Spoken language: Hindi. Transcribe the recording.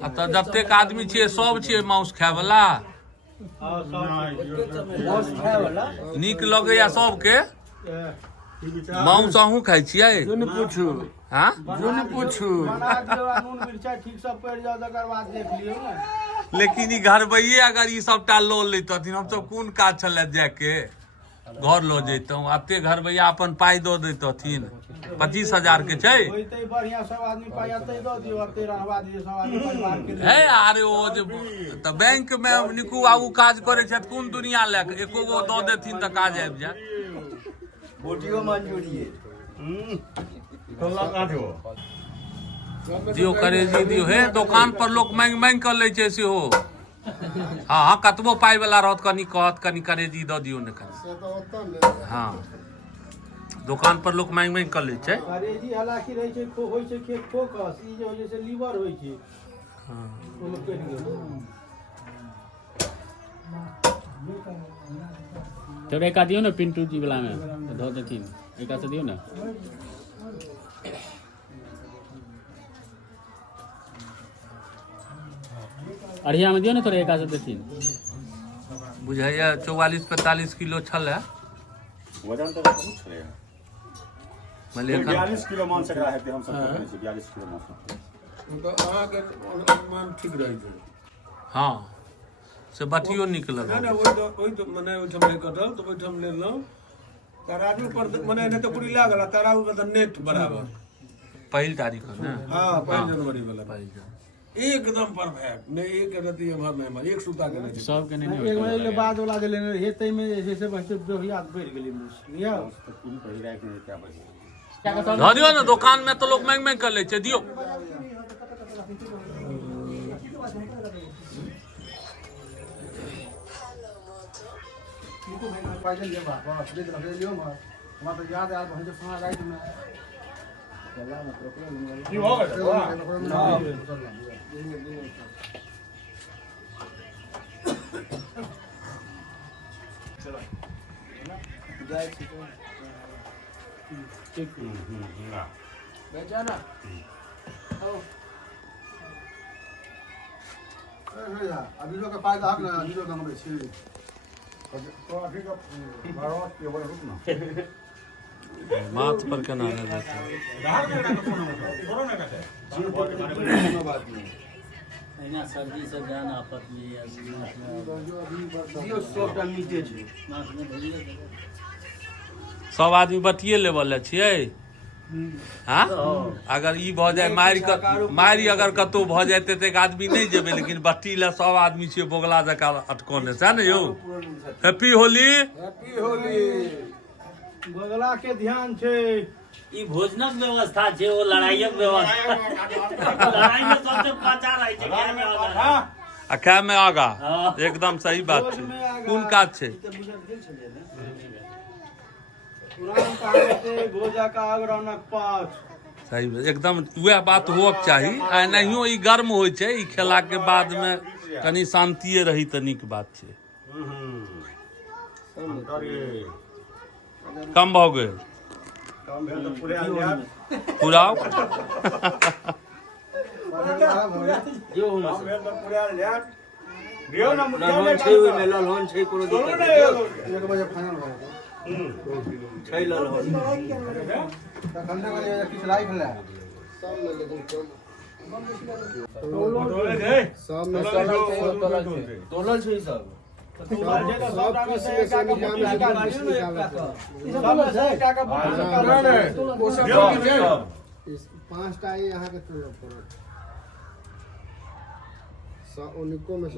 तो जतेक आदमी छियै सब छियै माउस खाय वाला नीक लगैया सबके माउस अहूँ खाइ छियै पूछू हाँ पूछू लेकिन ई घरबैये अगर ई सबटा लो लेतथिन हमसब कोन काज छलै जाके घर लो जैतौं एते घरबैया अपन पाइ दऽ दैतथिन 25,000 के छै हे अरे ओ जे तऽ बैंक में निकू बाबू काज करै छथि कोन दुनिया लए कऽ एको गो दऽ देथिन तऽ काज आबि जायत दियो करेजी दियो हे दुकान पर लोक मांगि मांगि कऽ लै छै सेहो हाँ हाँ कतबो पाइ वाला रहत कनि कहत कनि करेजी दऽ दियौ ने कनि हाँ दुकान पर लोक मांगि मांगि कऽ लै छै करेजी हालांकि रहै छै होइ छै खेत फोकस ई जे होइ छै से लीवर होइ छै हाँ ओमे कटि गेल तब एक दियो ना पिंटू जी वाला में धो देथिन एक से दियो ना अढ़िया में दियो ना थोड़ा एक से देथिन बुझाइया 44-45 किलो छलै वजन तो बहुत छलै 42 किलो मान सकरा हेतै हम सब करै छी 42 किलो मान तो अहाँ के अनुमान ठीक रही छै हाँ से बटियो निकलल ना ओइ तो मने ओइठम नहीं कटल तो ओइठम ले लो तराजू पर मने नहीं तो पूरी लागल तराजू पर नेट बराबर पहिल तारीख ने हां 5 जनवरी वाला पहिल तारीख। एकदम परफेक्ट नहीं एक रति भर नहीं एक सूता के नहीं सब के नहीं एक महीने के बाद वाला जे लेने रहिए तै में जे से बस याद बढ़ गेलै मुस लिया पूरी पहिरा के क्या बजे धऽ दियौ ने दुकान में तो लोग मांगि मांगि कर लै छै दियौ पैदल ले बा बस ले लियो हमरा तो याद आयल भजे फोन राइट में चला मत रोक की हो गया चलो जाए ठीक बेचा ना अभी लोग का फायदा हक ना अभी लोग हम छी तो अभी का बारवाट के बोले रुक ना माथ पर केना रह जाता बाहर के ना करो ना कहते बात नहीं एना सर्दी से जान आफत में जियो सब मीटे छै मास में भइले सब आदमी बटिए लेवल ले छियै हाँ अगर ई भऽ जाए मारि अगर कतौ भऽ जाए तऽ एक आदमी नहीं जेबै लेकिन बट्टी ले सब आदमी छियै बोगला जकाँ अटकने छै ने यौ हैप्पी होली बगला के ध्यान छै ई भोजनक व्यवस्था छै ओ लड़ाइयक व्यवस्था लड़ाई में सबसे पाछा रहै छै खाय में आगा आ खाय में आगा एकदम सही बात छै कोन काज छै पुरान कहावत है गोजा का आग रौनक पाछ सही एकदम वह बात होक चाही आ नहियो ई गर्म होइ छै ई खेला के बाद में कनी शांतिये रही तऽ नीक बात छै कम भऽ गेल पुराव लोन छै कोनो दिक्कत नहीं 1 बजे फाइनल भ छै लल हो तखन बजे किछ लाइव है सब में लेकिन सब में तोलल छै सब पांचटा यहाँ के तोड़ पड़त 19 में से